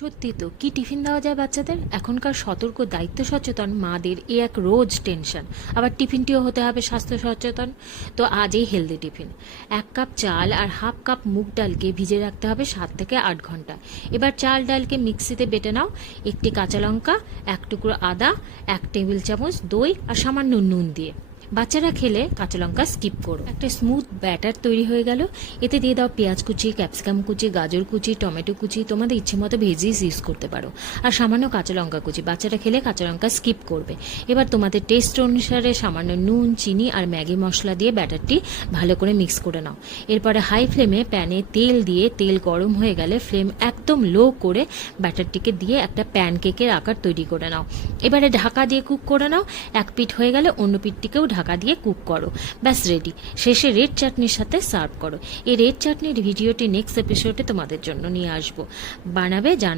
সত্যি তো, কি টিফিন দেওয়া যায় বাচ্চাদের? এখনকার সতর্ক দায়িত্ব সচেতন মাদের এ এক রোজ টেনশন। আবার টিফিনটিও হতে হবে স্বাস্থ্য সচেতন। তো আজ এই হেলদি টিফিন, 1 কাপ চাল আর হাফ কাপ মুগ ডালকে ভিজে রাখতে হবে 7 থেকে 8 ঘন্টা। এবার চাল ডালকে মিক্সিতে বেটে নাও। একটি কাঁচা লঙ্কা, 1 টুকরো আদা, 1 টেবিল চামচ দই আর সামান্য নুন দিয়ে। বাচ্চারা খেলে কাঁচা লঙ্কা স্কিপ করো। একটা স্মুথ ব্যাটার তৈরি হয়ে গেল। এতে দিয়ে দাও পেঁয়াজ কুচি, ক্যাপসিকাম কুচি, গাজর কুচি, টমেটো কুচি, তোমাদের ইচ্ছে মতো ভেজিস ইউজ করতে পারো, আর সামান্য কাঁচা লঙ্কা কুচি। বাচ্চারা খেলে কাঁচা লঙ্কা স্কিপ করবে। এবার তোমাদের টেস্ট অনুসারে সামান্য নুন, চিনি আর ম্যাগি মশলা দিয়ে ব্যাটারটি ভালো করে মিক্স করে নাও। এরপরে হাই ফ্লেমে প্যানে তেল দিয়ে, তেল গরম হয়ে গেলে ফ্লেম একদম লো করে ব্যাটারটিকে দিয়ে একটা প্যানকেকের আকার তৈরি করে নাও। এবারে ঢাকা দিয়ে কুক করে নাও। এক পিঠ হয়ে গেলে অন্য পিঠটিকেও ঢাকা দিয়ে কুক করো। ব্যাস রেডি। শেষে রেড চাটনির সাথে সার্ভ করো। এই রেড চাটনির ভিডিওটি নেক্সট এপিসোডে তোমাদের জন্য নিয়ে আসবো। বানাবে